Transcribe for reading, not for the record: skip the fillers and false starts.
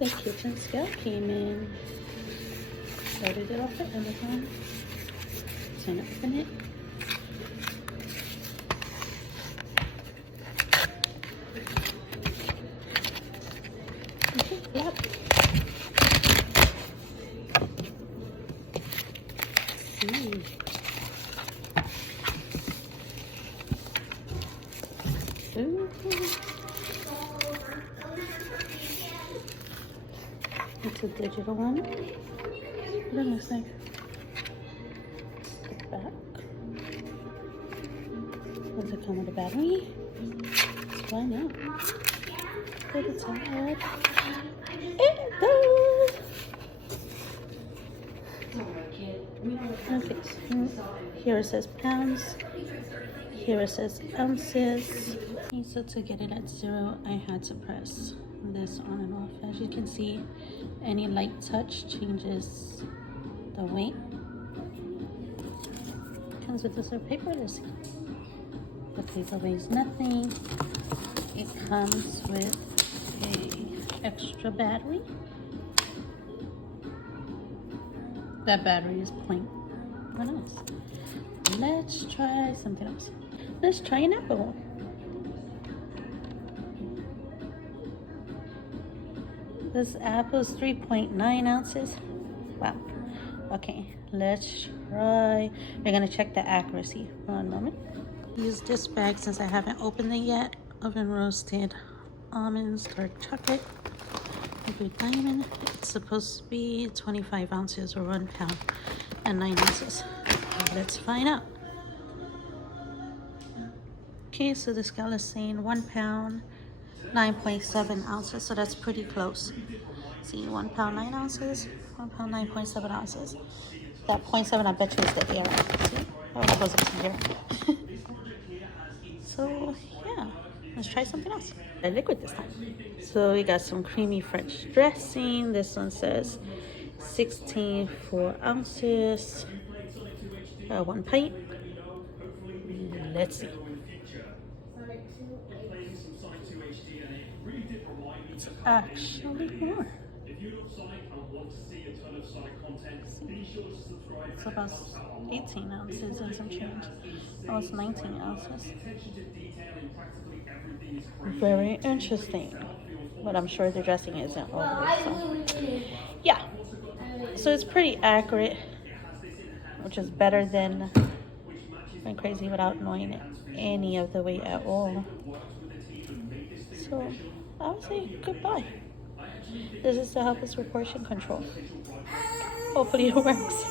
The kitchen scale came in. Ordered it off of Amazon. So I'm gonna open it. Okay, yep. Ooh. Ooh. It's a digital one. What does it look like? The back. Does it come with a battery? Let's find out. Put it aside. It does! Okay, so here it says pounds. Here it says ounces. Okay, so to get it at 0, I had to press this on and off. As you can see, any light touch changes the weight. Comes with this little paper. Let's see. The paper weighs nothing. It comes with a extra battery. That battery is point. What else? Let's try something else. Let's try an apple. This apple is 3.9 ounces. Wow. Okay, let's try. We're gonna check the accuracy. One moment. Use this bag since I haven't opened it yet. Oven roasted almonds, dark chocolate, blue diamond. It's supposed to be 25 ounces or 1 pound and 9 ounces. Let's find out. Okay, so the scale is saying 1 pound, 9.7 ounces, so that's pretty close. See, 1 pound 9 ounces, 1 pound 9.7 ounces. That 0.7, I bet you is the air. See? Oh, it goes up to here. So yeah, let's try something else. A liquid this time. So we got some creamy French dressing. This one says 16 ounces, 1 pint. Let's see. It's actually more. It's about 18 ounces and some change. Almost 19 ounces. Very interesting. But I'm sure the dressing isn't all the way, so yeah. So it's pretty accurate, which is better than going crazy without knowing any of the weight at all. So I would say goodbye. This is to help us with portion control. Hopefully it works.